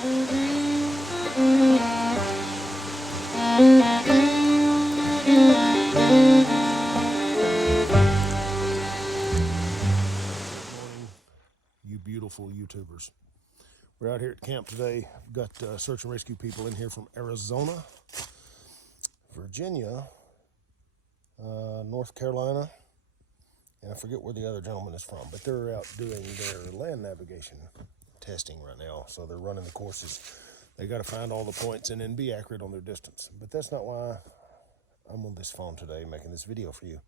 You beautiful YouTubers. We're out here at camp today. We've got search and rescue people in here from Arizona, Virginia, North Carolina, and I forget where the other gentleman is from, but they're out doing their land navigation testing right now. So they're running the courses. They got to find all the points and then be accurate on their distance. But that's not why I'm on this phone today making this video for you.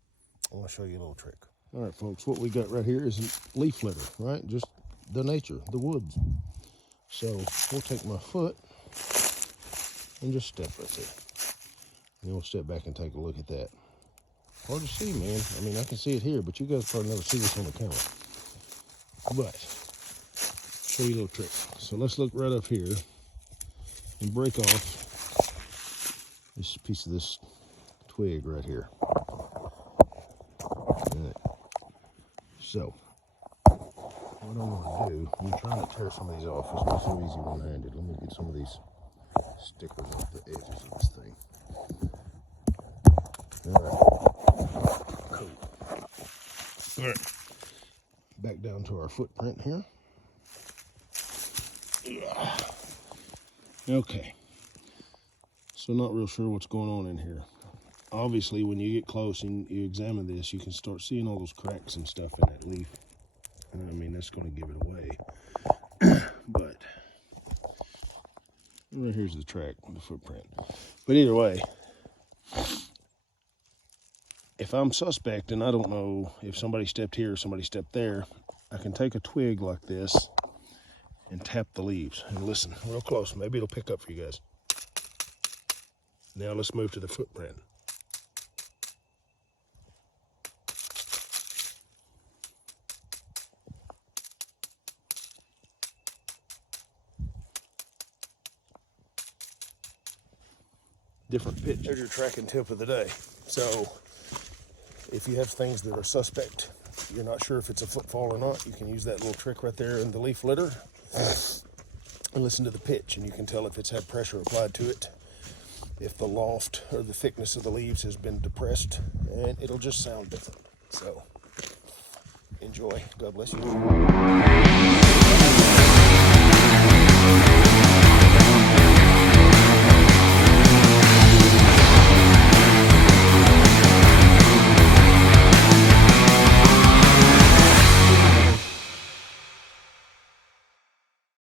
I want to show you a little trick. All right, folks, what we got right here is a leaf litter, right? Just the nature, the woods. So we'll take my foot and just step right there. And we'll step back and take a look at that. Hard to see, man. I mean, I can see it here, but you guys probably never see this on the camera. But, show you a little trick. So let's look right up here and break off this piece of this twig right here. So, what I want to do, I'm trying to tear some of these off. It's not so easy one-handed. Let me get some of these stickers off the edges of this thing. All right, cool. All right, back down to our footprint here. Okay, so not real sure what's going on in here. Obviously, when you get close and you examine this, you can start seeing all those cracks and stuff in that leaf. And I mean, that's going to give it away. But right here's the track, the footprint. But either way, if I'm suspect and I don't know if somebody stepped here or somebody stepped there, I can take a twig like this and tap the leaves. And listen real close. Maybe it'll pick up for you guys. Now let's move to the footprint. Different pitch. There's your tracking tip of the day. So if you have things that are suspect, you're not sure if it's a footfall or not, you can use that little trick right there in the leaf litter and listen to the pitch, and you can tell if it's had pressure applied to it, if the loft or the thickness of the leaves has been depressed, and it'll just sound different. So enjoy. God bless you.